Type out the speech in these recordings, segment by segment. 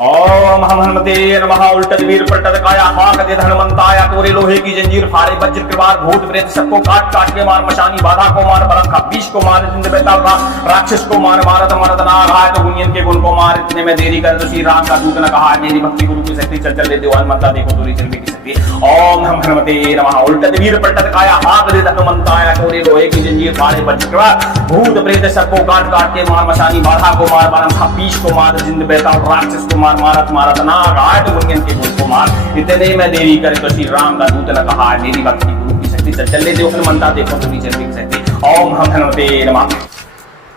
ओम हम हनुमते नमः। उल्टत वीर पलटत काया हाक दे हनुमंताया। तोरे लोहे की जंजीर फाड़े वज्र कृपार भूत प्रेत सबको काट काट के मार। मशानी बाधा को मार, बलंखा बीच को मार, जिंद बेताल का राक्षस को मार। मारत मरद नाग आए तो गुनियन के गुण को मार। इतने में देरी कर तो श्री राम का दूत ने कहा, मेरी भक्ति गुरु की शक्ति चल चल देते हनुमंता देखो तोरी चल की शक्ति। ओम हम हनुमते नमः। उल्टत वीर पलटत काया हाक दे हनुमंताया। तोरे लोहे की जंजीर फाड़े वज्र कृपार भूत प्रेत सबको काट काट के मार। मशानी बाधा को मार, बलंखा बीच को मार, जिंद बेताल राक्षस को मार। मारत मारत नाग आए तो गुनियन के गुण को मार। इतने में देरी करे तो श्री राम का दूत ने कहा, मेरी भक्ति गुरु की शक्ति चल ले दो हनुमंता देखो तोरी चल की शक्ति। ओम हम हनुमते नमः।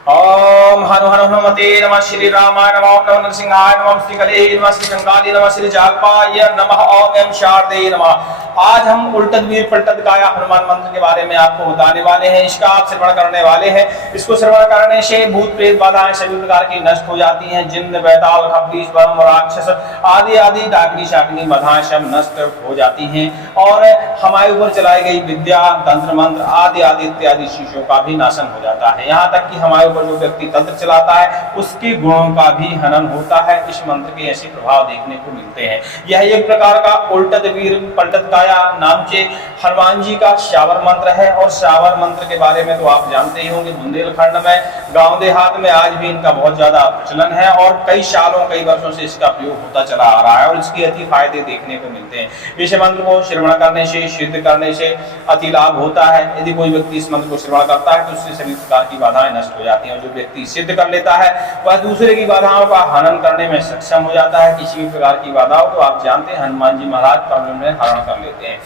ओम हनु हनुमते नमः। श्री रामाय नमः। ओम नमः नरसिंहाय नमः। श्री कले नमः। श्री कंकाली नमः। श्री जागपाय नमः। ओम एम शारदे नमः। आज हम उल्टत वीर पलटत काया हनुमान मंत्र के बारे में आपको बताने वाले हैं। इसका आप श्रवण करने वाले हैं। इसको श्रवण करने से भूत प्रेत बाधाएं सभी प्रकार की नष्ट हो जाती हैं। जिन्न बैताल खब्बीस बम राक्षस आदि आदि डाकनी शाकनी बाधाएं सब नष्ट हो जाती हैं और हमारे ऊपर चलाई गई विद्या तंत्र मंत्र आदि आदि इत्यादि चीजों का भी नाशन हो जाता है। यहाँ तक कि हमारे ऊपर जो व्यक्ति तंत्र चलाता है उसके गुणों का भी हनन होता है। इस मंत्र के ऐसे प्रभाव देखने को मिलते हैं। यह एक प्रकार का उल्टत वीर पलटत काया नाम से हनुमान जी का श्यावर मंत्र है। और श्यावर मंत्र के बारे में तो आप जानते ही होंगे। बुंदेलखंड में गांव देहात में आज भी इनका बहुत ज्यादा प्रचलन है और कई सालों कई वर्षों से इसका प्रयोग होता चला आ रहा है और इसके अति फायदे देखने को मिलते हैं। इस मंत्र को श्रवण करने से सिद्ध करने से अति लाभ होता है। यदि कोई व्यक्ति इस मंत्र को श्रवण करता है तो उससे सभी प्रकार की बाधाएं नष्ट हो जाती हैं। और जो व्यक्ति सिद्ध कर लेता है वह दूसरे की बाधाओं का हनन करने में सक्षम हो जाता है। किसी भी प्रकार की बाधाओं को आप जानते हैं हनुमान जी महाराज कर्म में हरण कर लेते हैं।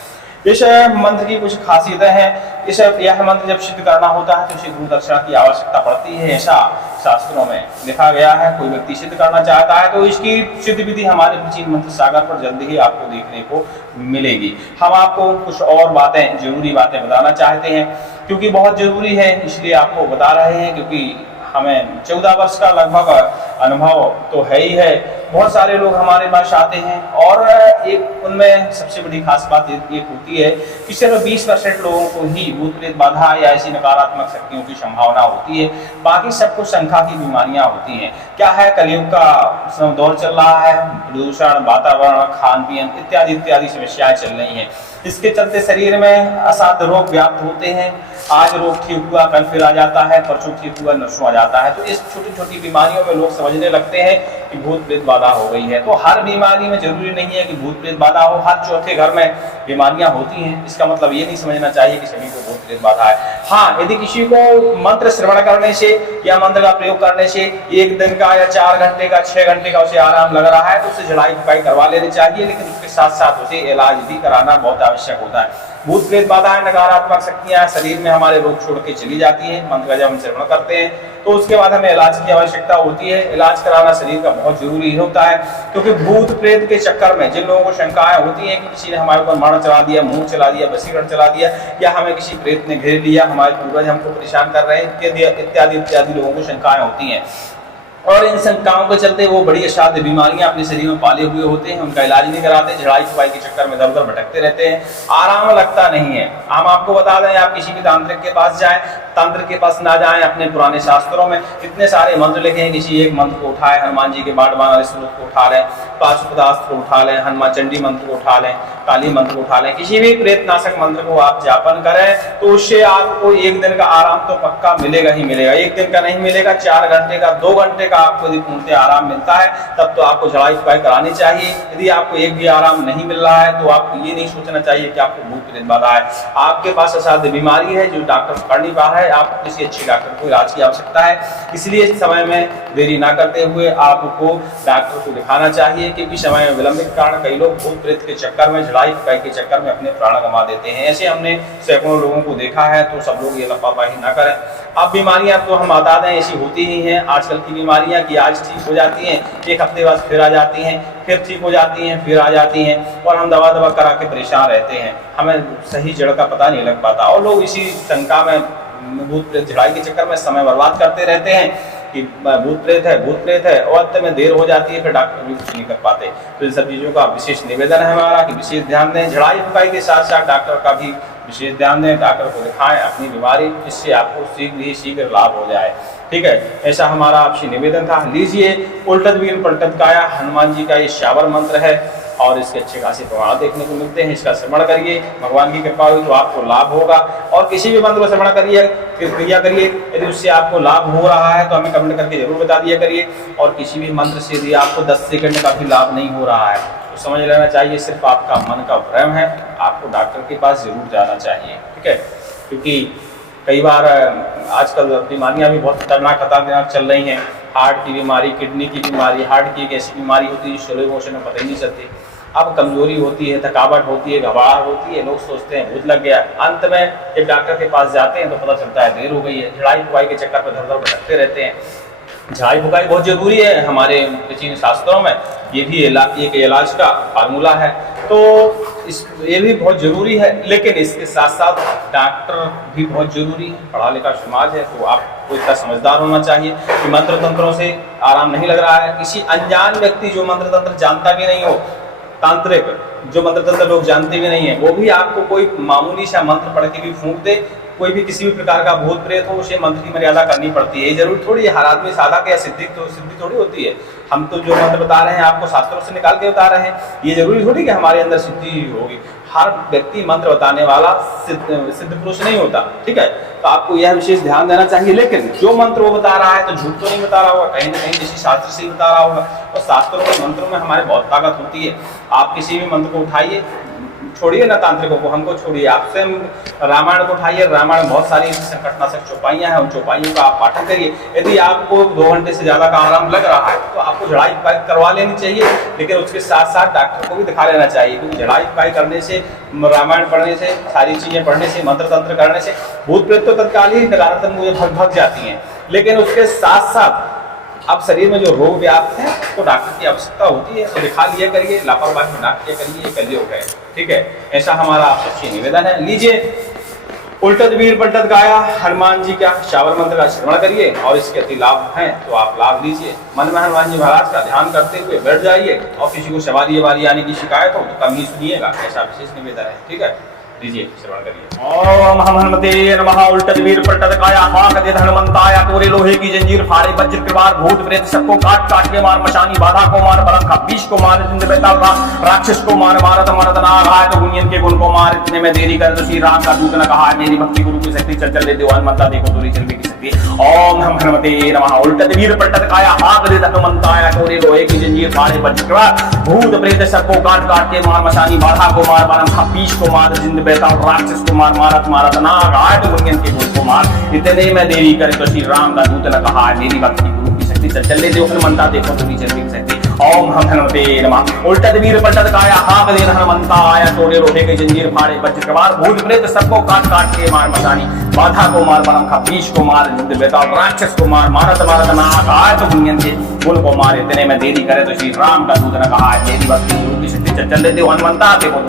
इस मंत्र की कुछ खासियतें हैं। यह मंत्र जब सिद्ध करना होता है तो इसे गुरु दक्षिणा की आवश्यकता पड़ती है, ऐसा शास्त्रों में लिखा गया है। कोई व्यक्ति सिद्ध करना चाहता है तो इसकी सिद्ध विधि हमारे प्राचीन मंत्र सागर पर जल्दी ही आपको देखने को मिलेगी। हम आपको कुछ और बातें जरूरी बातें बताना चाहते हैं क्योंकि बहुत जरूरी है, इसलिए आपको बता रहे हैं क्योंकि हमें 14 वर्ष का लगभग अनुभव तो है ही है। बहुत सारे लोग हमारे पास आते हैं और एक उनमें सबसे बड़ी खास बात एक होती है कि सिर्फ 20% लोगों को ही भूत प्रेत बाधा या ऐसी नकारात्मक शक्तियों की संभावना होती है। बाकी सबको शंका की बीमारियां होती हैं। क्या है, कलयुग का दौर चल रहा है, प्रदूषण, वातावरण, खान पीन इत्यादि इत्यादि समस्याएं चल रही हैं। इसके चलते शरीर में असाध्य रोग व्याप्त होते हैं। आज रोग ठीक हुआ कल फिर आ जाता है, परसों ठीक हुआ नरसों आ जाता है। तो इस छोटी छोटी बीमारियों में लोग समझने लगते हैं कि भूत प्रेत बाधा हो गई है। तो हर बीमारी में जरूरी नहीं है कि भूत प्रेत बाधा हो। हर चौथे घर में बीमारियां होती हैं। इसका मतलब ये नहीं समझना चाहिए कि सभी को भूत प्रेत बाधा है। हाँ, यदि किसी को मंत्र श्रवण करने से या मंत्र का प्रयोग करने से 1 दिन का या 4 घंटे का 6 घंटे का उसे आराम लग रहा है तो उसे झड़ाई फुकाई करवा लेनी चाहिए, लेकिन उसके साथ साथ उसे इलाज भी कराना बहुत आवश्यक होता है। भूत प्रेत बाधाएं नकारात्मक शक्तियां शरीर में हमारे रोग छोड़ के चली जाती हैं। मंत्र का जब हम श्रवण करते हैं तो उसके बाद हमें इलाज की आवश्यकता होती है। इलाज कराना शरीर का बहुत जरूरी होता है क्योंकि भूत प्रेत के चक्कर में जिन लोगों को शंकाएं होती हैं कि किसी ने हमारे ऊपर मारण चला दिया, मुंह चला दिया, वशीकरण चला दिया या हमें किसी प्रेत ने घेर लिया, हमारे पूर्वज हमको परेशान कर रहे हैं, इत्यादि इत्यादि लोगों को शंकाएं होती हैं और इन शंकाओं के चलते वो बड़ी असाध्य बीमारियां अपने शरीर में पाले हुए होते हैं। उनका इलाज नहीं कराते, झड़ाई फुकाई के चक्कर में दर भटकते रहते हैं, आराम लगता नहीं है। हम आपको बता दें, आप किसी भी तांत्रिक के पास जाएं, तंत्र के पास ना जाएं। अपने पुराने शास्त्रों में इतने सारे मंत्र लिखे हैं, किसी एक मंत्र को उठाए, हनुमान जी के बाण स्वरूप को उठा लें, पाशुपदास्त्र को उठा लें, हनुमान चंडी मंत्र को उठा लें, काली मंत्र को उठा लें, किसी भी प्रेत नाशक मंत्र को आप जापन करें तो उससे आपको 1 दिन का आराम तो पक्का मिलेगा ही मिलेगा। 1 दिन का नहीं मिलेगा, 4 घंटे का 2 घंटे का आपको यदि पूर्णतः आराम मिलता है तब तो आपको झड़ाई फुकाई करानी चाहिए। यदि आपको एक भी आराम नहीं मिल रहा है तो आपको ये नहीं सोचना चाहिए कि आपको भूत प्रेत बाधा है। आपके पास असाध्य बीमारी है जो डॉक्टर पकड़ नहीं पा रहा है, आपको किसी अच्छे डॉक्टर को इलाज की आवश्यकता है। इसलिए इस समय में देरी ना करते हुए आपको डॉक्टर को दिखाना चाहिए क्योंकि समय में विलंब के कारण कई लोग भूत प्रेत के चक्कर में, झड़ाई फुकाई के चक्कर में अपने प्राण गंवा देते हैं। ऐसे हमने सैकड़ों लोगों को देखा है। तो सब लोग ये लापरवाही ना करें। अब बीमारियां तो हम बता दें ऐसी होती ही हैं। आजकल की बीमारियां कि आज ठीक हो जाती हैं, 1 हफ्ते बाद फिर आ जाती हैं, फिर ठीक हो जाती हैं, फिर आ जाती हैं और हम दवा करा के परेशान रहते हैं। हमें सही जड़ का पता नहीं लग पाता और लोग इसी शंका में भूत प्रेत झड़ाई के चक्कर में समय बर्बाद करते रहते हैं कि भूत प्रेत है और अंत में देर हो जाती है, फिर डॉक्टर भी कुछ नहीं कर पाते। तो इन सब चीज़ों का विशेष निवेदन है हमारा कि विशेष ध्यान दें। झड़ाई फुकाई के साथ साथ डॉक्टर का भी विशेष ध्यान दें। डॉक्टर को दिखाएं अपनी बीमारी, जिससे आपको शीघ्र ही शीघ्र लाभ हो जाए। ठीक है, ऐसा हमारा आपसे निवेदन था। लीजिए, उल्टत वीर पलटत काया हनुमान जी का ये श्यावर मंत्र है और इसके अच्छे खासे प्रभाव देखने को मिलते हैं। इसका श्रवण करिए, भगवान की कृपा हुई तो आपको लाभ होगा। और किसी भी मंत्र को श्रवण करिए, क्रिया करिए, यदि उससे आपको लाभ हो रहा है तो हमें कमेंट करके जरूर बता दिया करिए। और किसी भी मंत्र से यदि आपको 10 सेकंड का भी लाभ नहीं हो रहा है तो समझ लेना चाहिए सिर्फ आपका मन का भ्रम है, आपको डॉक्टर के पास जरूर जाना चाहिए। ठीक है, क्योंकि कई बार आजकल बीमारियां भी बहुत खतरनाक चल रही हैं। हार्ट की बीमारी, किडनी की बीमारी, हार्ट की एक ऐसी बीमारी होती है जो स्लो मोशन में पता ही नहीं चलती। अब कमजोरी होती है, थकावट होती है, घबराहट होती है, लोग सोचते हैं भूत लग गया। अंत में जब डॉक्टर के पास जाते हैं तो पता चलता है देर हो गई है। झड़ाई फुकाई के चक्कर पर धर भटकते रहते हैं। झाई फुकाई बहुत जरूरी है हमारे प्राचीन शास्त्रों में, ये भी एक इलाज का फार्मूला है, तो ये भी बहुत जरूरी है। लेकिन इसके साथ साथ डॉक्टर भी बहुत जरूरी है। पढ़ा लिखा समाज है तो आपको इतना समझदार होना चाहिए कि मंत्र तंत्रों से आराम नहीं लग रहा है। किसी अनजान व्यक्ति जो मंत्र तंत्र जानता भी नहीं हो, तांत्रिक जो मंत्र तंत्र लोग जानते भी नहीं है, वो भी आपको कोई मामूली सा मंत्र पढ़ के भी फूंक दे, कोई भी किसी भी प्रकार का भूत प्रेत हो, उसे मंत्र की मर्यादा करनी पड़ती है। ये जरूरी थोड़ी है हर आदमी साधक या सिद्धि थोड़ी होती है। हम तो जो मंत्र बता रहे हैं आपको शास्त्रों से निकाल के बता रहे हैं, ये जरूरी थोड़ी कि हमारे अंदर सिद्धि होगी। हर व्यक्ति मंत्र बताने वाला सिद्ध पुरुष नहीं होता। ठीक है, तो आपको यह विशेष ध्यान देना चाहिए। लेकिन जो मंत्र वो बता रहा है तो झूठ तो नहीं बता रहा होगा, कहीं ना कहीं किसी शास्त्र से ही बता रहा होगा। और शास्त्रों में मंत्रों में हमारे बहुत ताकत होती है। आप किसी भी मंत्र को उठाइए, छोड़िए ना तांत्रिकों को, हमको छोड़िए, आप स्वयं रामायण को उठाइए। रामायण में बहुत सारी संकटनाशक चौपाइयाँ हैं, उन चौपाइयों का आप पाठन करिए। यदि आपको 2 घंटे से ज़्यादा का आराम लग रहा है तो आपको झड़ाई फुकाई करवा लेनी चाहिए। लेकिन उसके साथ साथ डॉक्टर को भी दिखा लेना चाहिए, क्योंकि झड़ाई फुकाई करने से, रामायण पढ़ने से, सारी चीज़ें पढ़ने से, मंत्र तंत्र करने से भूत प्रेत तो तत्काल ही निरानंद मुझे भग जाती हैं। लेकिन उसके साथ साथ अब शरीर में जो रोग व्याप्त है तो डॉक्टर की आवश्यकता होती है, तो दिखा लिया करिए, लापरवाही में ना किया करिए, ये कलयुग है। ठीक है, ऐसा हमारा आपसे निवेदन है। लीजिए, उल्टत वीर पलटत काया हनुमान जी का श्यावर मंत्र का श्रवण करिए और इसके अति लाभ हैं तो आप लाभ लीजिए। मन में हनुमान जी महाराज का ध्यान करते हुए बैठ जाइए और किसी को सवारी वारी आने की शिकायत हो तो कम ही सुनिएगा, ऐसा विशेष निवेदन है। ठीक है, लीजिए श्रवण करिए। ओम हम हनुमते नमः। उल्टत वीर पलटत काया हाक दे हनुमंताया, तोरे लोहे की जंजीर फाड़े वज्र कृपार, भूत प्रेत सबको काट काट के मार, मशानी बाधा को मार, बलंखा बीच को मार, जिंद बेताल का राक्षस को मार, मारत मारत नाग आए तो गुंजन के गुण को मार। इतने में देरी कर तो श्री राम का दूत ने कहा, मेरी भक्ति गुरु की शक्ति चल चल दे दो हनुमंता, देखो तोरी चल की शक्ति। ओम हम हनुमते नमः। उल्टत वीर पलटत काया हाक दे हनुमंताया, तोरे लोहे की जंजीर फाड़े वज्र कृपार, भूत प्रेत सबको काट काट के मार, मशानी बाधा को मार, बलंखा बीच को मार, जिंद बेताल राक्षस को मार, मारत मारत नाग आए तो गुंजन के गुण को मार। इतने में देरी करे तो श्री राम का दूत ने कहा, मेरी भक्ति गुरु की शक्ति चल ले दो हनुमंता, देखो तोरी चल की शक्ति। ओम हम हनुमते नमः। उल्टत वीर पलटत काया हाक दे हनुमंता आया, तोड़े लोहे के जंजीर फाड़े वज्र कृपार, भूत प्रेत सबको काट काट के मार, मशानी बाधा को मार, बलंखा बीच को मार, जिंद बेताल राक्षस को मार, मारत मारत नाग आए तो गुंजन के गुण को मार। इतने में देरी करे तो श्री राम का दूत ने कहा, मेरी भक्ति गुरु की शक्ति चल ले दो हनुमंता,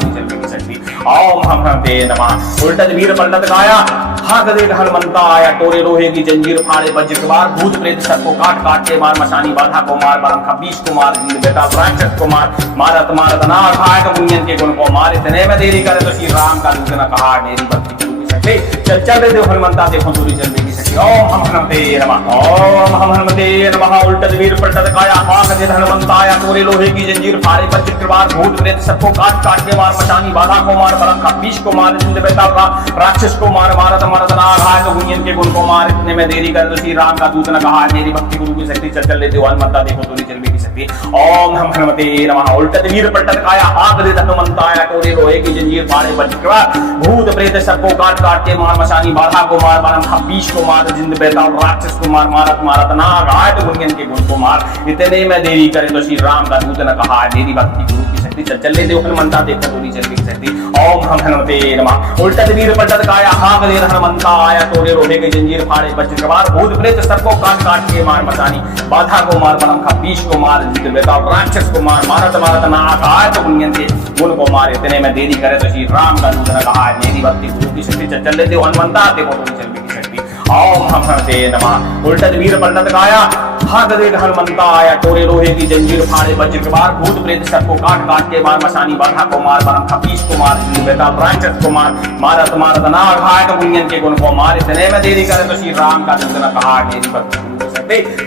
देखो तोरी चल की शक्ति। ओम हम हनुमते नमः। उल्टत वीर पलटत काया हाक दे हनुमंता आया, तोड़े लोहे की जंजीर फाड़े वज्र कृपार, भूत प्रेत सबको काट काट के मार, मशानी बाधा को मार, बलंखा बीच को मार, जिंद बेताल राक्षस को मार, मारत मारत नाग आए तो गुंजन के गुण को मार। इतने में देरी करे तो श्री राम का दूत ने कहा, मेरी भक्ति गुरु की शक्ति चल चल दे दो हनुमंता, देखो तोरी चल की शक्ति। ओम हम हनुमते नमः। ओम हम हनुमते नमः। उल्टत वीर पलटत काया हाक दे हनुमंता आया, तोड़े लोहे की जंजीर फाड़े वज्र कृपार, भूत प्रेत सबको काट काट के मार, मशानी बाधा को मार, बलंखा बीच को मार, जिंद बेताल राक्षस को मार, मारत मारत नाग आए तो गुंजन के गुण को मार। इतने में देरी करे तो श्री राम का दूत ने कहा, मेरी भक्ति गुरु की शक्ति चल चल ले दो हनुमंता, देखो तोरी चल की शक्ति। ओम हम हनुमते नमः। उल्टत वीर पलटत काया हाक दे हनुमंता आया, तोड़े लोहे की जंजीर फाड़े वज्र कृपार, भूत प्रेत सबको काट काट के मार, मशानी बाधा को मार, बलंखा बीच को मार, जिंद बेताल राक्षस को मार, मारत मारत नाग आए तो गुंजन के गुण को मार। इतने में देरी करे तो श्री राम का दूत ने कहा, मेरी भक्ति गुरु की शक्ति चल ले दो हनुमंता, देखो तोरी चल की शक्ति। ओम हम हनुमते नमः। उल्टत वीर पलटत काया हाक दे हनुमंता आया, तोड़े लोहे के जंजीर फाड़े वज्र कृपार, भूत प्रेत सबको काट काट के मार, मशानी बाधा को मार, बलंखा बीच को मार, जिंद बेताल राक्षस को मार, मारत मारत नाग आए तो गुंजन के गुण को मार। इतने में देरी करे तो श्री राम का दूत ने कहा, मेरी भक्ति गुरु की शक्ति चल ले दो हनुमंता, देखो तोरी चल की शक्ति। ओम हम हनुमते नमः। उल्टत वीर पलटत काया भाग देख हनुमंता आया, तोरे लोहे की जंजीर फाड़े वज्र के वार, भूत प्रेत सबको काट काट के मार, मशानी बाधा को मार, बरम खपीश को मार, बेताल राक्षस को मार, मारत मारत नाग घाट गुंजन के गुण को मार। इतने में देरी करे तो श्री राम का दंडन कहा, मेरी भक्ति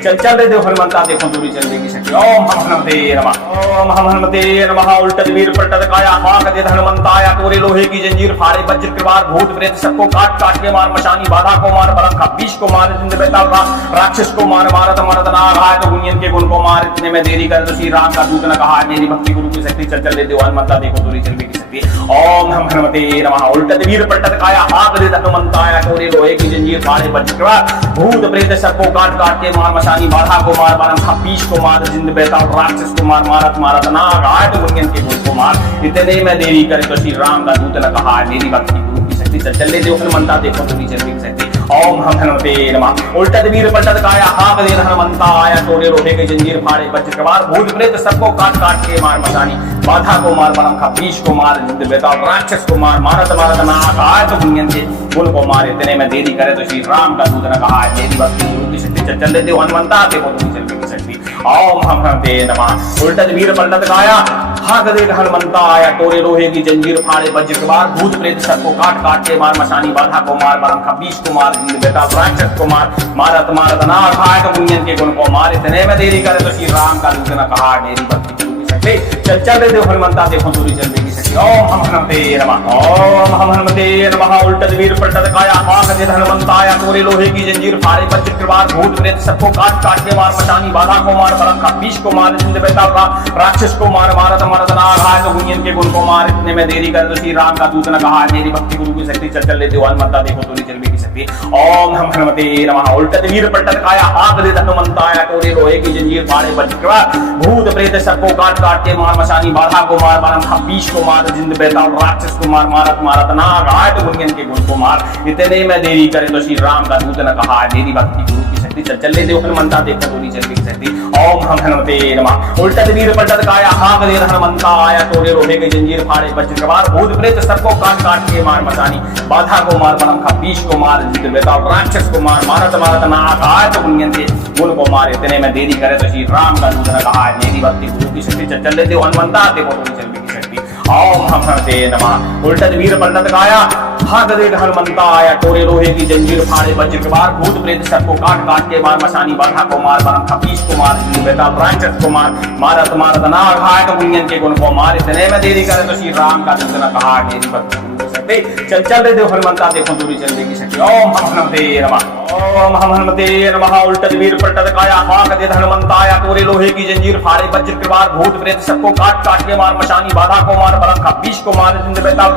चल चल रे देव हनुमंता, देखो दूरी चलने की शक्ति। ओम हम हनुमते नमः, ओम हम हनुमते नमः। उल्टत वीर पलटत काया, हाक दे हनुमंता आया, तोरे लोहे की जंजीर फाड़े वज्र के वार, भूत प्रेत सबको काट काट के मार, मशानी बाधा को मार, बरम खपीश को मार, जिंद बेताल राक्षस को मार, मारत मारत नाग घाट गुंजन के गुण को मार। इतने में देरी करे तो श्री राम का दूत ने कहा, मेरी भक्ति गुरु की शक्ति। चल चल रे देव हनुमंता, देखो दूरी चलने की शक्ति। ओम हम हनुमते नमः। उल्टत वीर पलटत काया, हाक दे हनुमंता आया, तोरे लोहे की जंजीर फाड़े वज्र के वार, भूत प्रेत सबको काट काट के मार, मशानी बाधा को मार, बरम खपीश को मार, जिंद बेताल राक्षस को मार, मारत मारत नाग घाट गुंजन के गुण को मार। इतने में देरी करे तो श्री राम का दूत ने कहा, मेरी भक्ति गुरु की शक्ति। चल चल देव हनुमंता, देखो दूरी चलने की शक्ति। ओम हम हनुमते नमः। उल्टत वीर पलटत काया, हाक दे हनुमंता आया, तोरे लोहे की जंजीर फाड़े वज्र के वार, भूत प्रेत सबको काट काट के मार, मशानी बाधा को मार, बरम खपीश को मार, जिंद बेताल राक्षस को मार, मारत मारत नाग घाट गुंजन के गुण को मार। इतने में देरी करे तो श्री राम का दूत ने कहा, मेरी भक्ति गुरु की शक्ति। चल चल देव हनुमंता, देखो दूरी चलने की शक्ति। ओम हम हनुमते नमः। उल्टत वीर पलटत काया, हाक दे हनुमंता आया, तोरे लोहे की जंजीर फाड़े वज्र के वार, भूत प्रेत सबको काट काट के मार, मशानी बाधा को मार, बरम खपीश को मार, जिंद बेताल राक्षस को मार, मारत मारत नाग घाट गुंजन के गुण को मार। इतने में देरी करे तो श्री राम का दूत ने कहा, मेरी भक्ति गुरु की शक्ति। चल चल रे देव हनुमंता, देखो दूरी चलने की शक्ति। ओम हम हनुमते नमः। ओम हम हनुमते नमः। उल्टत वीर पलटत काया, हाक दे हनुमंता आया, तोरे लोहे की जंजीर फाड़े वज्र के वार, भूत प्रेत सबको काट काट के मार, मशानी बाधा को मार, बरम खपीश को मार, जिंद बेताल राक्षस को मार, मारत मारत नाग घाट गुंजन के गुण को मार। इतने में देरी करे तो श्री राम का दूत ने कहा, मेरी भक्ति गुरु की शक्ति। चल चल रे देव हनुमंता, देखो दूरी चलने की शक्ति। ओम हम हनुमते नमः। उल्टत वीर पलटत काया, हाक दे हनुमंता आया, तोरे लोहे की जंजीर फाड़े वज्र के वार, भूत प्रेत सबको काट काट के मार, मशानी बाधा को मार, बरम खपीश को मार, जिंद बेताल राक्षस को मार, मारत मारत नाग घाट गुंजन के गुण को मार। इतने में देरी करे तो श्री राम का दूत ने कहा, मेरी भक्ति गुरु की शक्ति। चल चल रे देव हनुमंता, देखो दूरी चलने की शक्ति। ओम हम हनुमते नमः। उल्टत वीर पलटत काया, हाक दे हनुमंता आया, तोरे लोहे की जंजीर फाड़े वज्र के वार, भूत प्रेत सबको काट काट के मार, मशानी बाधा को मार, बरम खपीश को मार, जिंद बेताल राक्षस को मार, मारत मारत नाग घाट गुंजन के गुण को मार। इतने में देरी करे तो श्री राम का दूत ने कहा, मेरी भक्ति गुरु की शक्ति। चल चल रे देव हनुमंता, देखो दूरी चलने की शक्ति। ओम हम हनुमते नमः। उल्टत वीर पलटत काया, हाक दे हनुमंता आया, तोरे लोहे की जंजीर फाड़े वज्र के वार, भूत प्रेत सबको काट काट के मार, मशानी बाधा को मार, बरम खपीश को मार, जिंद बेताल राक्षस को मार, मारत मारत नाग घाट गुंजन के गुण को मार। इतने में देरी करे तो श्री राम का दूत ने कहा, मेरी भक्ति गुरु की शक्ति। चल चल रे देव हनुमंता, देखो दूरी चलने की शक्ति। ओम हम हनुमते नमः। ओम हम हनुमते नमः। उल्टत वीर पलटत काया, हाक दे हनुमंता आया, तोरे लोहे की जंजीर फाड़े वज्र के वार, भूत प्रेत सबको काट काट के मार, मशानी बाधा को मार, बरम खपीश को मार, जिंद बेताल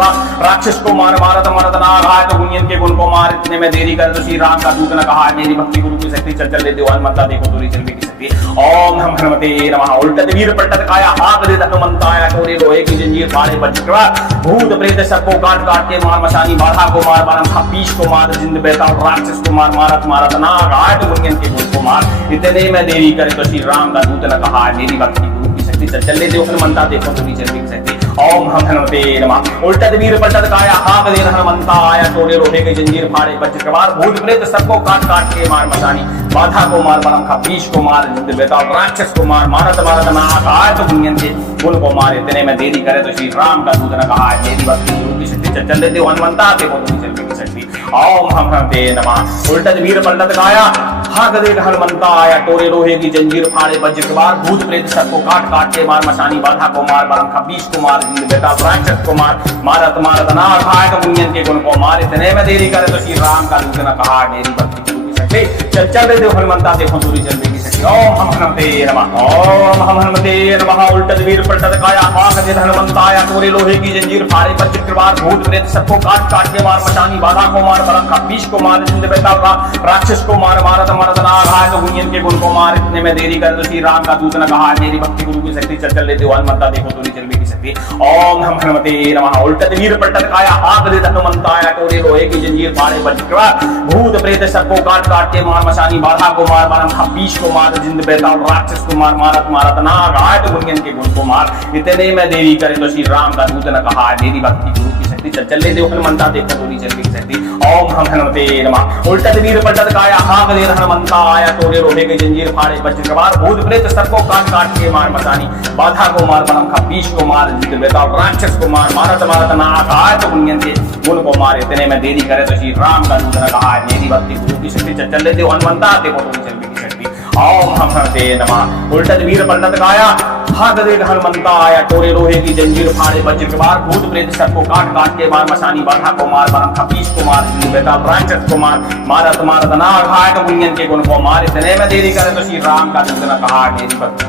राक्षस को मार, मारत मारत नाग घाट गुंजन के गुण को मार। इतने में देरी करे तो श्री राम का दूत ने कहा, मेरी भक्ति गुरु की शक्ति। चल चल रे देव हनुमंता, देखो दूरी चलने की शक्ति। ओम हम हनुमते नमः। उल्टत वीर पलटत काया, हाक दे हनुमंता आया, तोरे लोहे की जंजीर फाड़े वज्र के वार, भूत प्रेत सबको काट काट के मार, मशानी बाधा को मार, बरम खपीश को मार, जिंद बेताल राक्षस को मार, मारत मारत नाग घाट गुंजन के गुण को मार। इतने में देरी करे तो श्री राम का दूत ने कहा, मेरी भक्ति गुरु की शक्ति। चल चल रे देव हनुमंता, देखो दूरी चलने की शक्ति। ओम हम हनुमते नमः। उल्टत वीर पलटत काया, हाक दे हनुमंता आया, तोरे लोहे की जंजीर फाड़े वज्र के वार, भूत प्रेत सबको काट काट के मार, मशानी बाधा को मार, बरम खपीश को मार, जिंद बेताल राक्षस को मार, मारत मारत नाग घाट गुंजन के गुण को मार। इतने में देरी करे तो श्री राम का दूत ने कहा, मेरी भक्ति गुरु की शक्ति। चल चल रे देव हनुमंता, देखो दूरी चलने की शक्ति। ओम हम हनुमते नमः। उल्टत वीर पलटत काया, हाक दे हनुमंता आया, तोरे लोहे की जंजीर फाड़े वज्र के वार, भूत प्रेत सबको काट काट के मार, मशानी बाधा को मार, बरम खपीश को मार, जिंद बेताल राक्षस को मार, मारत मारत नाग घाट गुंजन के गुण को मार। इतने में देरी करे तो श्री राम का दूत ने कहा, मेरी भक्ति गुरु की शक्ति। चल चल रे देव हनुमंता, देखो दूरी चलने की शक्ति। ओम हम हनुमते नमः। ओम हम हनुमते नमः। उल्टत वीर पलटत काया, हाक दे हनुमंता आया, तोरे लोहे की जंजीर फाड़े वज्र के वार, भूत प्रेत सबको काट काट के मार, मशानी बाधा को मार, बरम खपीश को मार, जिंद बेताल राक्षस को मार, मारत मारत नाग घाट गुंजन के गुण को मार। इतने में देरी करे तो श्री राम का दूत ने कहा, मेरी भक्ति गुरु की शक्ति। चल चल रे देव हनुमंता, देखो दूरी चलने की शक्ति। ओम हम हनुमते नमः। उल्टत वीर पलटत काया, हाक दे हनुमंता आया, तोरे लोहे की जंजीर फाड़े वज्र के वार, भूत प्रेत सबको काट काट के मार, मशानी बाधा को मार, बरम खपीश को मार, जिंद बेताल राक्षस को मार, मारत मारत नाग घाट गुंजन के गुण को मार। इतने में देरी करे तो श्री राम का दूत ने कहा, मेरी भक्ति गुरु की शक्ति। शक्ति चल ले देव हनुमंता देखो दूरी चलने की शक्ति। ओम हम हनुमते नमः। उल्टत वीर पलटत काया हाक दे हनुमंता आया, तोड़े रोहे के जंजीर फाड़े वज्र कबार, भूत प्रेत सबको काट काट के मार मचानी, बाधा को मार बलम खा, बीच को मार जिद बेताल, राक्षस को मार मारत मारत नाक आए तो गुणियन से गुण को मारे, इतने में देरी करे तो श्री राम का दूत ने कहा, मेरी भक्ति गुरु की शक्ति चल ले देव हनुमंता देखो दूरी चलने की शक्ति। ओम हम हनुमते नमः। उल्टत वीर पलटत काया हाक दे हनुमंता आया, तोड़े लोहे की जंजीर फाड़े वज्र के बार, भूत प्रेत सबको काट काट के मार मचानी, बाधा को मार बलम खा, बीच को मार जिद बेताल, राक्षस को मार मारत मारत नाक आए तो गुणियन के गुण को मार, इतने में देरी करे तो श्री राम का दूत ने कहा, मेरी भक्ति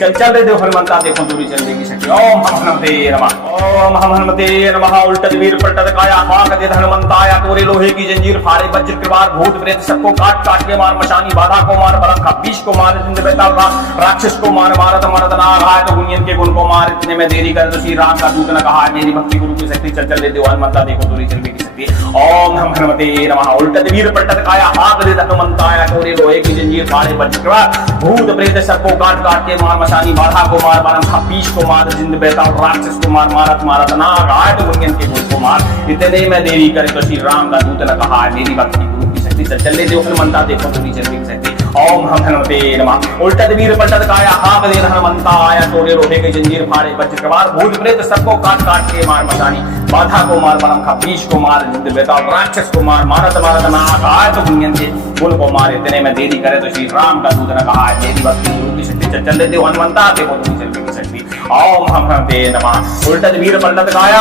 चल चल रे देव हनुमंता देखो दूरी चलने की शक्ति। ओम हम हनुमते नमः। ओम हम हनुमते नमः। उल्टत वीर पलटत काया हाक दे हनुमंता आया, तोड़े लोहे की जंजीर फाड़े वज्र के बार, भूत प्रेत सबको काट काट के मार मचानी, बाधा को मार बलम खा, बीच को मार जिंद बेताल, राक्षस को मार मारत मारत नाग आए तो गुणियन के गुण को मार, इतने में देरी करे तो श्री राम का दूत ने कहा, मेरी भक्ति गुरु की शक्ति चल चल रे देव हनुमंता देखो दूरी चलने की शक्ति। ओम हम हनुमते नमः। उल्टत वीर पलटत काया हाक दे हनुमंता आया, तोड़े लोहे की जंजीर फाड़े वज्र के बार, भूत प्रेत सबको काट काट के मार मचानी, बाधा को मार बलम खा, बीच को मार जिंद बेताल, राक्षस को मार मारत मारत नाग आए तो गुणियन के गुण को मार, इतने में देरी करे तो श्री राम का दूत ने कहा, मेरी भक्ति गुरु की शक्ति चल चल ले देव हनुमंता देखो दूरी चलने की शक्ति। ओम हम हनुमते नमः। उल्टत वीर पलटत काया हाक दे हनुमंता आया, तोड़े लोहे के जंजीर फाड़े वज्र के बार, भूत प्रेत सबको काट काट के मार मचानी, बाधा को मार बलम खा, बीच को मार जिंद बेताल, राक्षस को मार मारत मारत नाक आए तो गुणियन के गुण को मार, इतने में देरी करे तो श्री राम का दूत ने कहा, मेरी भक्ति गुरु की शक्ति चल चल ले देव हनुमंता देखो दूरी चलने की शक्ति। ओम हम हनुमते नमः। उल्टत वीर पलटत काया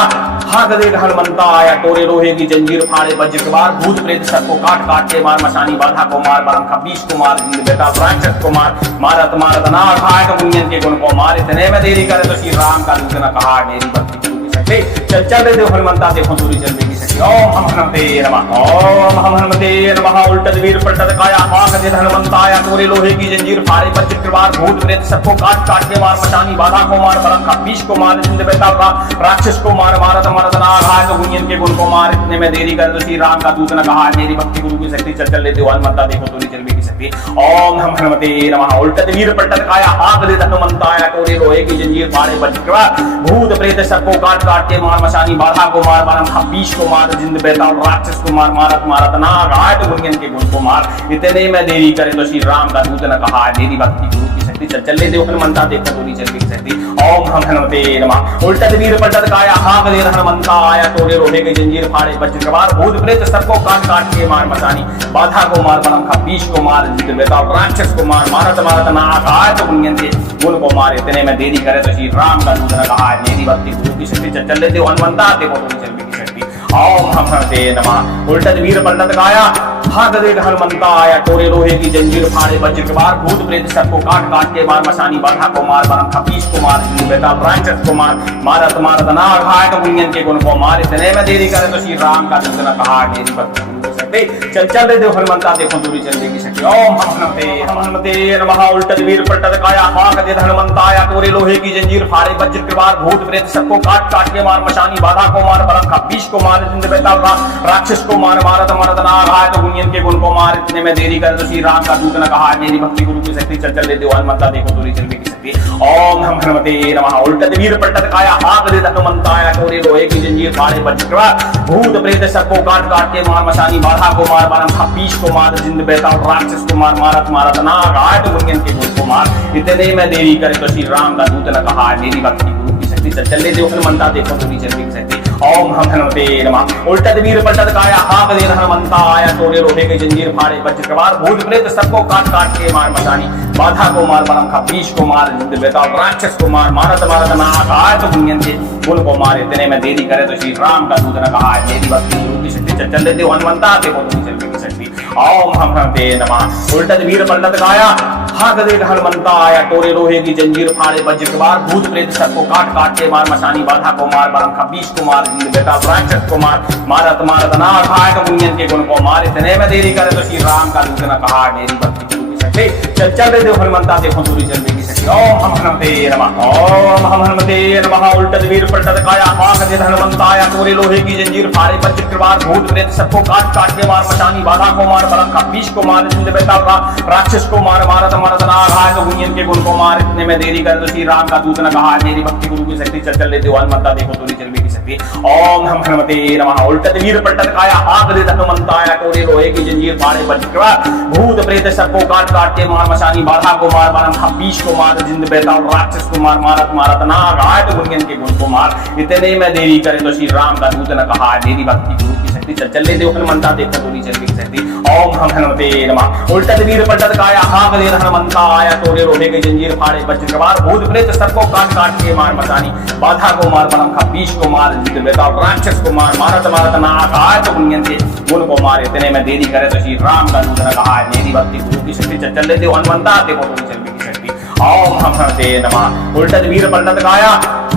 हाक दे हनुमंता आया, तोड़े लोहे की जंजीर फाड़े वज्र के बार, भूत प्रेत सबको काट काट के मार मचानी, बाधा को मार बलम खा, बीच को मार जिंद बेताल, राक्षस को मार मारत मारत नाक आए तो गुणियन के गुण को मार, इतने में देरी करे तो श्री राम का दूत ने कहा, मेरी भक्ति गुरु की शक्ति चल चल रे देव हनुमंता देखो दूरी चलने की शक्ति। ओम हम हनुमते नमः। ओम हम हनुमते नमः। उल्टत वीर पलटत काया हाक दे हनुमंता आया, तोड़े लोहे की जंजीर फाड़े वज्र के बार, भूत प्रेत सबको काट काट के मार मचानी, बाधा को मार बलम खा, बीच को मार जिंद बेताल, राक्षस को मार मारत मारत नाग आए तो गुणियन के गुण को मार, इतने में देरी करे तो श्री राम का दूत ने कहा, मेरी भक्ति गुरु की शक्ति चल चल ले देव हनुमंता देखो दूरी चलने की शक्ति। ओम हम हनुमते नमः। उल्टत वीर पलटत काया हाक दे हनुमंता आया, तोड़े लोहे की जंजीर फाड़े वज्र के बार, भूत प्रेत सबको काट काट के मार मचानी, बाधा को मार बलम खा, बीच को मार जिंद बेताल, राक्षस को मार मारत मारत नाग आए तो गुणियन के गुण को मार, इतने में देरी करे तो श्री राम का दूत ने कहा, मेरी भक्ति गुरु की शक्ति चल चल ले देव हनुमंता देखो दूरी चलने की शक्ति। ओम हम हनुमते नमः। उल्टत वीर पलटत काया हाक दे हनुमंता आया, तोड़े लोहे के जंजीर फाड़े वज्र के बार, भूत प्रेत सबको काट काट के मार मचानी, बाधा को मार बलम खा, बीच को मार जिंद बेताल, राक्षस को मार मारत मारत नाक आए तो गुणियन से गुण को मार, इतने में देरी करे तो श्री राम का दूत ने कहा, मेरी भक्ति गुरु की शक्ति चल चल ले देव हनुमंता देखो दूरी चलने की शक्ति। ओम हम हनुमते नमः। उल्टत वीर पलटत काया हाक दे हनुमंता आया, तोड़े लोहे की जंजीर फाड़े वज्र के बार, भूत प्रेत सबको काट काट के मार मचानी, बाधा को मार बलम खा, बीच को मार जिंद बेताल, राक्षस को मार मारत मारत नाग आए तो गुणियन के गुण को मार, इतने में देरी करे तो श्री राम का दूत ने कहा, मेरी भक्ति गुरु की शक्ति चल चल रे देव हनुमंता देखो दूरी चलने की शक्ति। ओम हम हनुमते नमः। उल्टत वीर पलटत काया हाक दे हनुमंता आया, तोड़े लोहे की जंजीर फाड़े वज्र के बार, भूत प्रेत सबको काट काट के मार मचानी, बाधा को मार बलम खा, बीच को मार जिंद बेताल, राक्षस को मार मारत मारत नाग आए तो गुणियन के गुण को मार, इतने में देरी करे तो श्री राम का दूत ने कहा, मेरी भक्ति गुरु की शक्ति चल चल ले देव हनुमंता देखो दूरी चलने की शक्ति। ओम हम हनुमते नमः। उल्टत वीर पलटत काया हाक दे हनुमंता आया, तोड़े लोहे की जंजीर फाड़े वज्र के बार, भूत प्रेत सबको काट काट के मार मचानी, बाधा को मार बलम खा, बीच को मार जिंद बेताल, राक्षस को मार मारत मारत नाग आए तो गुणियन के गुण को मार, इतने में देरी करे तो श्री राम का दूत ने कहा, मेरी भक्ति गुरु की शक्ति चल चल ले देव हनुमंता देखो दूरी चलने की शक्ति। ओम हम हनुमते नमः। उल्टत वीर पलटत काया हाक दे हनुमंता आया, तोड़े लोहे के जंजीर फाड़े वज्र के बार, भूत प्रेत सबको काट काट के मार मचानी, बाधा को मार बलम खा, बीच को मार जिंद बेताल, राक्षस को मार मारत मारत नाक आए तो गुणियन से गुण को मार, इतने में देरी करे तो श्री राम का दूत ने कहा, मेरी भक्ति गुरु की शक्ति चल चल ले देव हनुमंता देखो दूरी चलने की शक्ति। ओम हम हनुमते नमः। उल्टत वीर पलटत काया हाक दे हनुमंता आया, तोड़े लोहे की जंजीर फाड़े वज्र के बार, भूत प्रेत सबको काट काट के मार मचानी, बाधा को मार बलम खा, बीच को मार जिंद बेताल, राक्षस को मार मारत मारत नाग आए तो गुणियन के गुण को मार, इतने में देरी करे तो श्री राम का दूत ने कहा, मेरी भक्ति गुरु की शक्ति चल चल रे देव हनुमंता देखो दूरी चलने की शक्ति। शक्ति। ओम हम हनुमते नमः। ओम हम हनुमते नमः। उल्टत वीर पलटत काया हाक दे हनुमंताया, तोरे लोहे की जंजीर फाड़े वज्र कृपार भूत प्रेत सबको काट काट के मार मचानी, बाधा को मार बलंका बीच को मार जिंद बेताल राक्षस को मार मारत मारत ना घाय, तो गुंजन के गुण को मार। इतने में देरी कर तो श्री राम का दूत न कहा, मेरी भक्ति गुरु की शक्ति चल चल ले देवान मरता देखो तोरी चल की शक्ति। ओम हम हनुमते नमः। उल्टत वीर पलटत काया हाक दे हनुमंताया, तोरे लोहे की जंजीर फाड़े वज्र कृपार भूत प्रेत सबको काट काट के मार मचानी, बाधा को मार बलंका बीच को मार जिंद बेताल राक्षस को मार मारत मारत ना घाय, तो गुंजन के गुण को मार। इतने में देरी करे तो श्री राम का दूत न कहा, मेरी भक्ति गुरु की शक्ति चल चल ले देव हनुमंता देखो तोरी चल की शक्ति। ओम हम हनुमते नमः। उल्टत वीर पलटत काया हाक दे हनुमंता आया, तोरे लोहे की जंजीर फाड़े वज्र कृपार भूत प्रेत सबको काट काट के मार मचानी, बाधा को मार बलंका बीच को मार जिंद बेताल राक्षस को मार मारत मारत ना घाय, तो गुंजन के गुण को मार। इतने में देरी करे तो श्री राम का दूत न कहा, मेरी भक्ति गुरु की शक्ति चल चल ले देव हनुमंता देखो तोरी चल की शक्ति। ओम हम हनुमते नमः। उल्टत वीर पलटत काया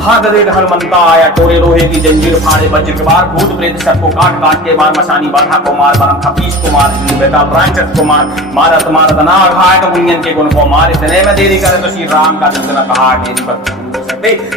हाक दे हनुमंता आया, तोरे लोहे की जंजीर फाड़े वज्र कृपार भूत प्रेत सबको काट काट के मार मचानी, बाधा को मार बलंका बीच को मार जिंद बेताल राक्षस को मार मारत मारत ना घाय, तो गुंजन के गुण को मार। इतने में देरी करे तो श्री राम का दूत न कहा, मेरी भक्ति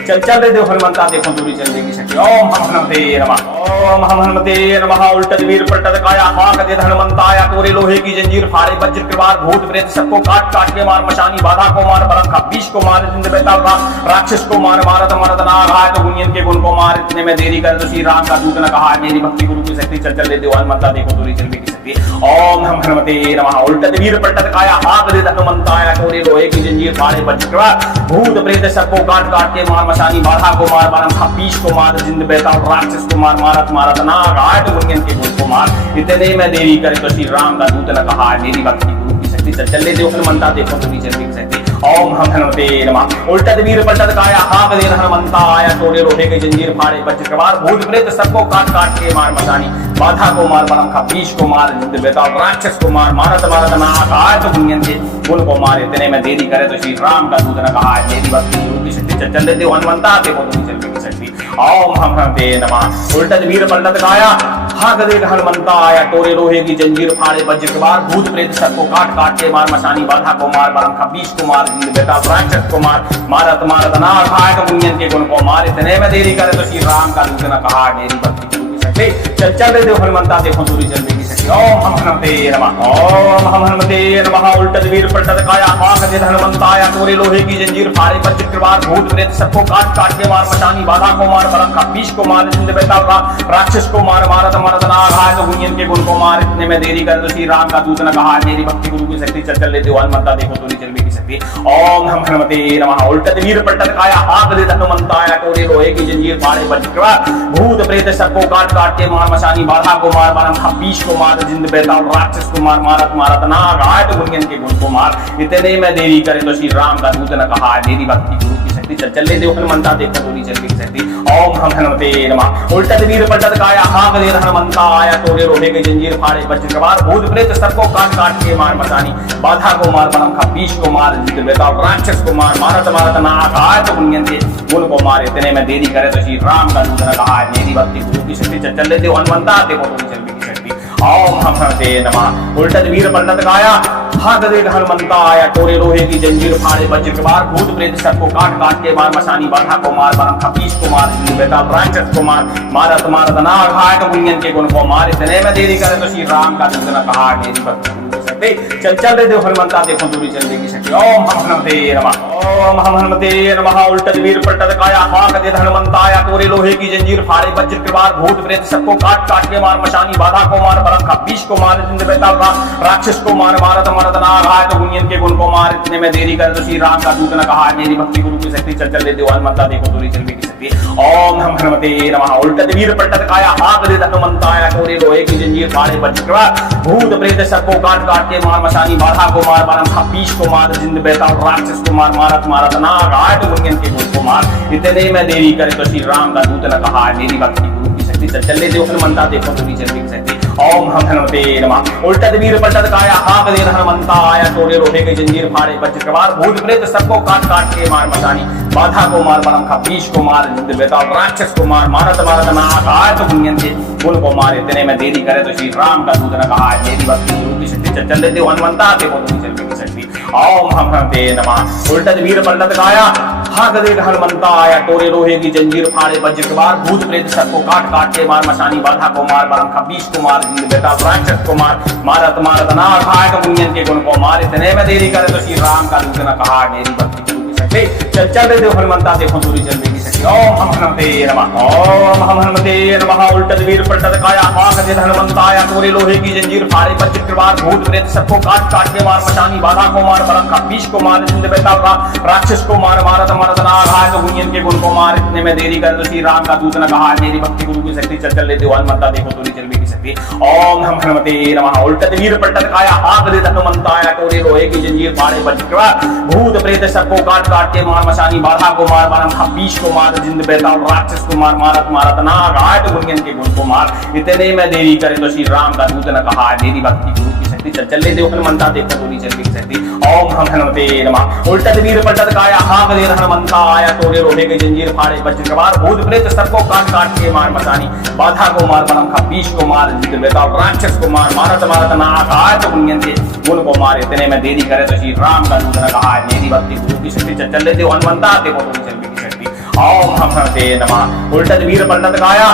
चल चल रे देव हनुमंता देखो दूरी चलने की शक्ति। ओम हम हनुमते नमः। ओम हम हनुमते नमः। उल्टत वीर पलटत काया हाक दे हनुमंताया, तोरे लोहे की जंजीर फाड़े वज्र कृपार भूत प्रेत सबको काट काट के मार मचानी, बाधा को मार बलंका बीच को मार जिंद बेताल राक्षस को मार मारत मारत ना घाय, तो गुंजन के गुण को मार। इतने में देरी करे तो श्री राम का दूत न कहा, मेरी भक्ति गुरु की शक्ति चल चल ले देव हनुमंता देखो दूरी चलने की शक्ति। ओम हम हनुमते नमः। उल्टत वीर पलटत काया हाक दे हनुमंताया, तोरे लोहे की जंजीर फाड़े वज्र कृपार भूत प्रेत सबको काट काट के मार मचानी, बाधा को मार बलंका बीच को मार जिंद बेताल राक्षस को मार मारत मारत ना घाय, तो गुंजन के गुण को मार। इतने में देरी करे तो श्री राम का दूत न कहा, मेरी भक्ति गुरु की शक्ति चल चल ले देव हनुमंता देखो तोरी चल की शक्ति। ओम हम हनुमते नमः। उल्टत वीर पलटत काया हाक दे हनुमंता आया, तोरे लोहे की जंजीर फाड़े वज्र कृपार भूत प्रेत सबको काट काट के मार मचानी, बाधा को मार बलंका बीच को मार जिंद बेताल राक्षस को मार मारत मारत ना घाय, तो गुंजन के गुण को मार। इतने में देरी करे तो श्री राम का दूत न कहा, मेरी भक्ति गुरु की शक्ति चल चल ले देव हनुमंता देखो तोरी चल की शक्ति। ओम हम हनुमते नमः। उल्टत वीर पलटत काया हाक दे हनुमंता आया, तोरे लोहे की जंजीर फाड़े वज्र कृपार भूत प्रेत सबको काट काट के मार मचानी, बाधा को मार बलंका बीच को मार जिंद बेताल राक्षस को मार मारत मारत ना घाय, तो गुंजन के गुण को मार। इतने में देरी करे तो श्री राम का दूत न कहा, मेरी भक्ति गुरु की शक्ति चल चल ले देव हनुमंता देखो दूरी चलने की शक्ति। ओम हम हनुमते नमः। ओम हम हनुमते नमः। उल्टत वीर पलटत काया हाक दे हनुमंताया, तोरे लोहे की जंजीर फाड़े वज्र कृपार भूत प्रेत सबको काट काट के मार मचानी, बाधा को मार बलंका बीच को मार जिंद बेताल राक्षस को मार मारत मारत ना घाय, तो गुंजन के गुण को मार। इतने में देरी करे तो श्री राम का दूत न कहा, मेरी भक्ति गुरु की शक्ति चल चल ले देव हनुमंता देखो तोरी चलने की शक्ति। ओम हम हनुमते नमः। उल्टत वीर पलटत काया हाक दे हनुमंताया, तोरे लोहे की जंजीर फाड़े वज्र कृपार भूत प्रेत सबको काट काट के मार मचानी, बाधा को मार बलंका बीच को मार जिंद बेताल राक्षस को मार मारत मारत ना घाय, तो गुंजन के गुण को मार। इतने में देरी करे तो श्री राम का दूत न कहा, मेरी भक्ति गुरु की शक्ति चल चल ले देव हनुमंता देखो तोरी चल की शक्ति। ओम हम हनुमते नमः। उल्टत वीर पलटत काया हाक दे हनुमंता आया, तोरे लोहे की जंजीर फाड़े वज्र कृपार भूत प्रेत सबको काट काट के मार मचानी, बाधा को मार बलंका बीच को मार जिंद बेताल राक्षस को मार मारत मारत ना घाय, तो गुंजन के गुण को मार। इतने में देरी करे तो श्री राम का दूत न कहा, मेरी भक्ति गुरु की शक्ति चल चल ले देव हनुमंता देखो तोरी चल की शक्ति। ओम हम हनुमते नमः। उल्टत वीर पलटत काया हाक दे हनुमंता आया, तोरे लोहे की जंजीर फाड़े वज्र कृपार भूत प्रेत सबको काट काट के मार मचानी, बाधा को मार बलंका बीच को मार जिंद बेताल राक्षस को मार मारत मारत ना घाय, तो गुंजन के गुण को मार। इतने में देरी करे तो श्री राम का दूत न कहा, मेरी भक्ति गुरु की शक्ति चल चल ले देव हनुमंता देखो दूरी चलने की शक्ति। ओम हम हनुमते नमः। ओम हम हनुमते नमः। उल्टत वीर पलटत काया हाक दे हनुमंताया, तोरे लोहे की जंजीर फाड़े वज्र कृपार भूत प्रेत सबको काट काट के मार मचानी, बाधा को मार बलंका बीच को मार जिंद बेताल राक्षस को मार मारत मारत ना घाय, तो गुंजन के गुण को मार। इतने में देरी करे तो श्री राम का दूत न कहा, मेरी भक्ति गुरु की शक्ति चल चल ले देव हनुमंता देखो तोरी चलने की शक्ति। ओम हम हनुमते नमः। उल्टत वीर पलटत काया हाक दे हनुमंताया, तोरे लोहे की जंजीर फाड़े वज्र कृपार भूत प्रेत सबको काट काट के मार मचानी, बाधा को मार बलंका बीच को मार जिंद बेताल राक्षस को मार मारत मारत ना घाय, तो गुंजन के गुण को मार। इतने में देरी करे तो श्री राम का दूत न कहा, मेरी भक्ति गुरु की शक्ति चल चल ले देव हनुमंता देखो तोरी चलने की शक्ति। ओम हम हनुमते नमः। उल्टत वीर पलटत काया हाक दे हनुमंता आया, तोड़े लोहे के जंजीर फाड़े वज्र प्रहार, भूत प्रेत सबको काट काट के मार मचानी, बाधा को मार बलम खा, बीष को मार जिंद बेताल, राक्षस को मार मारत मारत नाक आए तो गुंजन के गुण को मारे, इतने में देरी करे तो श्री राम का दूत न कहा, मेरी भक्ति गुरु की शक्ति चल देते हनुमंता देखो तुम चल की शक्ति। ओम हम हनुमते नमः। उल्टत वीर पलटत काया हाक दे हनुमंता आया, तोड़े लोहे की जंजीर फाड़े वज्र प्रहार, भूत प्रेत सबको काट काट के मार मचानी, बाधा को मार बलम खा, बीष को मार जिंद बेताल, राक्षस को मार मारत मारत नाक आए तो गुंजन के गुण को मार, इतने में देरी करे तो श्री राम का दूत न कहा, मेरी भक्ति गुरु की शक्ति चल रहे देव हनुमंता देखो दूरी चल की शक्ति। ओम हम हनुमते नमः। ओम हम हनुमते नमः। उल्टत वीर पलटत काया हाक दे हनुमंता आया, तोड़े लोहे की जंजीर फाड़े वज्र प्रहार, भूत प्रेत सबको काट काट के मार मचानी, बाधा को मार बलम खा, बीष को मार जिंद बेताल, राक्षस को मार मारत मारत नाक आए तो गुंजन के गुण को मार, इतने में देरी करे तो श्री राम का दूत न कहा, मेरी भक्ति गुरु की शक्ति चल रहे देव हनुमंता देखो दूरी चल की शक्ति। ओम हम हनुमते नमः। उल्टत वीर पलटत काया हाक दे हनुमंता आया, तोड़े लोहे की जंजीर फाड़े वज्र प्रहार, भूत प्रेत सबको काट काट के मार मचानी, बाधा को मार बलम खा, बीष को मार जिंद बेताल, राक्षस को मार मारत मारत नाक आए तो गुंजन के गुण को मार, इतने में देरी करे तो श्री राम का दूत न कहा, मेरी भक्ति गुरु की शक्ति चल ले देव हनुमंता देखो दूरी चल की शक्ति। ओम हम हनुमते नमः। उल्टत वीर पलटत काया हाक दे हनुमंता आया, तोड़े लोहे के जंजीर फाड़े वज्र प्रहार, भूत प्रेत सबको काट काट के मार मचानी, बाधा को मार बलम खा, बीष को मार जिंद बेताल, राक्षस को मार मारत मारत नाक आए तो गुंजन के गुण को मार, इतने में देरी करे तो श्री राम का दूत न कहा, मेरी भक्ति गुरु की शक्ति चल ले देव हनुमंता देखो दूरी चल की शक्ति। ओम हम हनुमते नमः। उल्टत वीर पलटत काया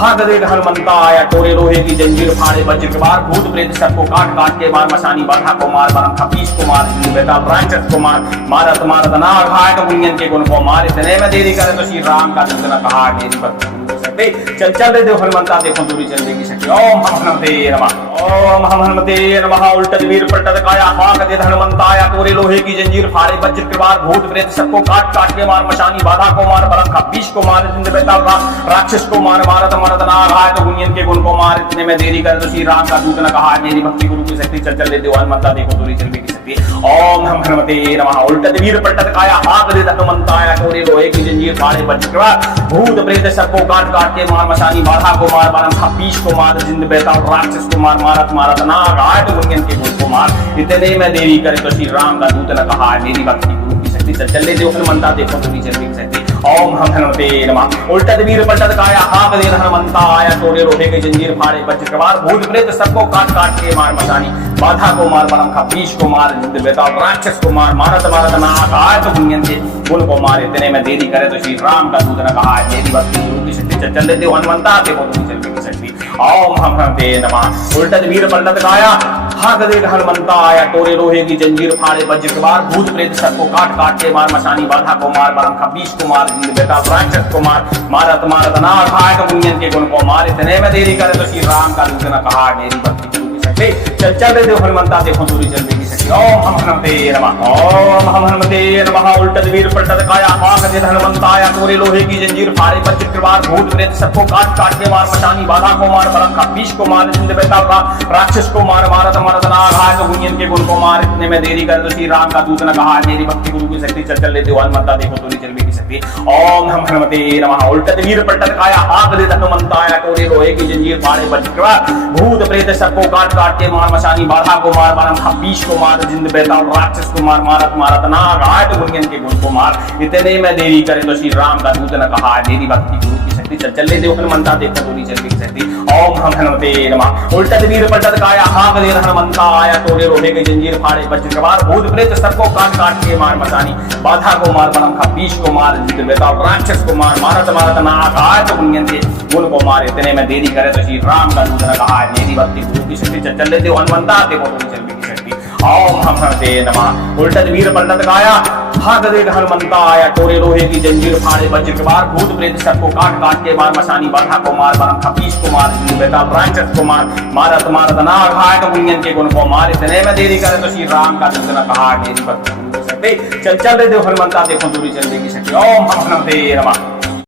हाक दे हनुमंता आया, तोड़े लोहे की जंजीर फाड़े वज्र प्रहार, भूत प्रेत सबको काट काट के मार मचानी, बाधा को मार बलम खा, बीष को मार जिंद बेताल, राक्षस को मार मारत मारत नाक आए तो गुंजन के गुण को मार, इतने में देरी करे तो श्री राम का दूत न कहा, मेरी भक्ति चल रहे देव हनुमंता देखो दूरी चल की शक्ति। ओम हम हनुमते नमः। ओम हम हनुमते नमः। उल्टत वीर पलटत काया हाक दे हनुमंता आया, तोड़े लोहे की जंजीर फाड़े वज्र प्रहार, भूत प्रेत सबको काट काट के मार मचानी, बाधा को मार बलम खा, बीष को मार जिंद बेताल, राक्षस को मार मारत मारत नाक आए तो गुंजन के गुण को मार, इतने में देरी करे तो श्री राम का दूत न कहा, मेरी भक्ति गुरु की शक्ति चल रहे देव हनुमंता देखो दूरी चल की शक्ति। ओम हम हनुमते नमः। उल्टत वीर पलटत काया हाक दे हनुमंता आया, तोड़े लोहे की जंजीर फाड़े वज्र प्रहार, भूत प्रेत सबको काट काट के मार मचानी, बाधा को मार बलम खा, बीष को मार जिंद बेताल, राक्षस को मार मारत मारत नाक आए तो गुंजन के गुण को मार, इतने में देरी करे तो श्री राम का दूत न कहा, मेरी भक्ति गुरु की शक्ति चल ले देव हनुमंता देखो दूरी चल की शक्ति। ओम हम हनुमते नमः। उल्टत वीर पलटत काया हाक दे हनुमंता आया, तोड़े लोहे के जंजीर फाड़े वज्र प्रहार, भूत प्रेत सबको काट काट के मार मचानी, बाधा को मार बलम खा, बीष को मार जिंद बेताल, राक्षस को मार मारत मारत नाक आए तो गुंजन के गुण को मार, इतने में देरी करे तो श्री राम का दूत न कहा, मेरी भक्ति गुरु की शक्ति चल ले देव हनुमंता देखो दूरी चल की शक्ति। ओम हम हनुमते नमः। उल्टत वीर पलटत काया हाक दे हनुमंता आया, तोड़े लोहे की जंजीर फाड़े वज्र प्रहार, भूत प्रेत सबको काट काट के मार मचानी, बाधा को मार बलम खा, बीष को मार जिंद बेताल, राक्षस को मार मारत मारत नाक आए तो गुंजन के गुण को मार, इतने में देरी करे तो श्री राम का दूत न कहा, मेरी भक्ति गुरु की शक्ति चल रहे देव हनुमंता देखो दूरी चल की शक्ति। ओम हम हनुमते नमः। ओम हम हनुमते नमः। उल्टत वीर पलटत काया हाक दे हनुमंता आया, तोड़े लोहे की जंजीर फाड़े वज्र प्रहार, भूत प्रेत सबको काट काट के मार मचानी, बाधा को मार बलम खा, बीष को मार जिंद बेताल, राक्षस को मार मारत मारत नाक आए तो गुंजन के गुण को मार, इतने में देरी करे तो श्री राम का दूत न कहा, मेरी भक्ति गुरु की शक्ति चल ले देव हनुमंता देखो दूरी चल की शक्ति। ओम हम हनुमते नमः। उल्टत वीर पलटत काया हाक दे हनुमंता आया, तोड़े लोहे की जंजीर फाड़े वज्र प्रहार, भूत प्रेत सबको काट काट के मार मचानी, बाधा को मार बलम खा, बीष को मार जिंद बेताल, राक्षस को मार मारत मारत नाक आए तो गुंजन के गुण को मार, इतने में देरी करे तो श्री राम का दूत न कहा, मेरी भक्ति गुरु की शक्ति चल ले देव हनुमंता देखो दूरी चल की शक्ति। ओम हम हनुमते नमः। उल्टत वीर पलटत काया हाक दे हनुमंता आया, तोड़े लोहे के जंजीर फाड़े वज्र प्रहार, भूत प्रेत सबको काट काट के मार मचानी, बाधा को मार बलम खा, बीष को मार जिंद बेताल, राक्षस को मार मारत मारत नाक आए तो गुंजन के गुण को मार, इतने में देरी करे तो श्री राम का दूत न कहा, मेरी भक्ति गुरु की शक्ति चल ले देव हनुमंता देखो दूरी चल की शक्ति। ओम हम हनुमते नमः। उल्टत वीर पलटत काया हाक दे हनुमंता आया, तोड़े लोहे की जंजीर फाड़े वज्र प्रहार, भूत प्रेत सबको काट काट के मार मचानी, बाधा को मार बलम खा, बीष को मार जिंद बेताल, राक्षस को मार मारत मारत नाक आए तो गुंजन के गुण को मार, इतने में देरी करे तो श्री राम का दूत न कहा, मेरी भक्ति गुरु की शक्ति चल रहे देव हनुमंता देखो दूरी चल की शक्ति। ओम हम हनुमते नमः।